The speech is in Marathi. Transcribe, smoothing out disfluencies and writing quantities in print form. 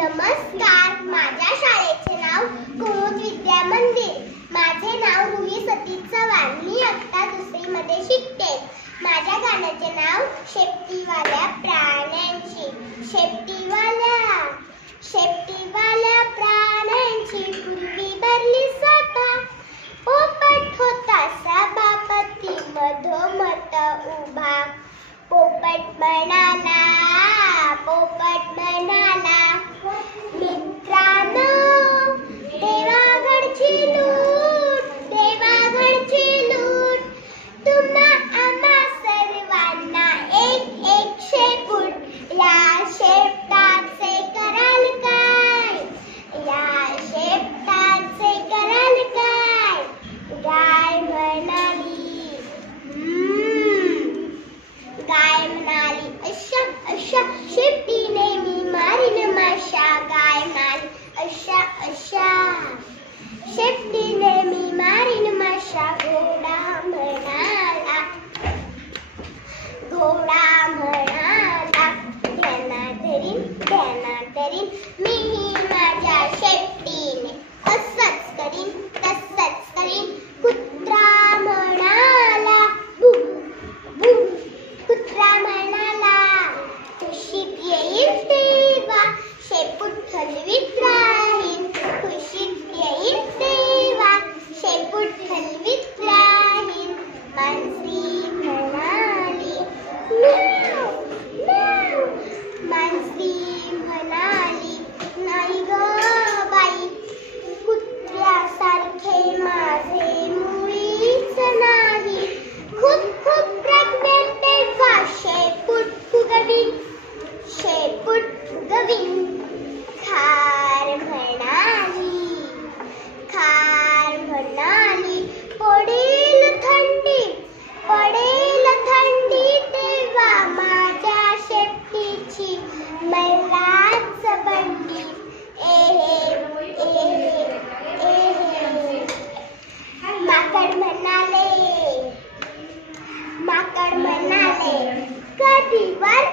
नमस्कार, माझ्या शाळेचे नाव कुमुद विद्या मंदिर. माझे नाव रुही सतीश चव्हाण. मी इयत्ता 2री मध्ये शिकते. माझ्या गाण्याचे नाव शेपटीवाल्या प्राण्यांची. शेपटीवाल्या प्राण्यांची पूर्वी भरली सभा. पोपट होता सभापती मधोमध उभा. पोपट म्हणाला मित्रांनो, देवाघरची लूट तुम्हा आम्हा सर्वांना एक शेपूट. या शेपटाचे कराल काय? गाय म्हणाली अशा शेपटीने मी मारीन माशा. गाय म्हणाली अशा शेपटीने मी मारीन माशा. घोडा म्हणाला ध्यानात धरीन मीही माझ्या शेपटीने. असंच करीन तसंच करीन. कुत्रा म्हणाला भू भू. कुत्रा म्हणाला खुशीत येईल तेव्हा शेपूट हलवीत राहीन. खुशीत येईल तेव्हा शेपूट हलवीत राहीन. मानसी म्हणाली म्याव म्याव. मानसी म्हणाली नाही ग बाई, कुत्र्यासारखे माझे मुळीच नाही. खूप प्रेग्नेंटेड व्हा शेपूट फुगवीन. खार म्हणाली पडेल थंडी तेव्हा माझ्या शेपटीची मैलाच बंडी. माकड म्हणाले कधी वर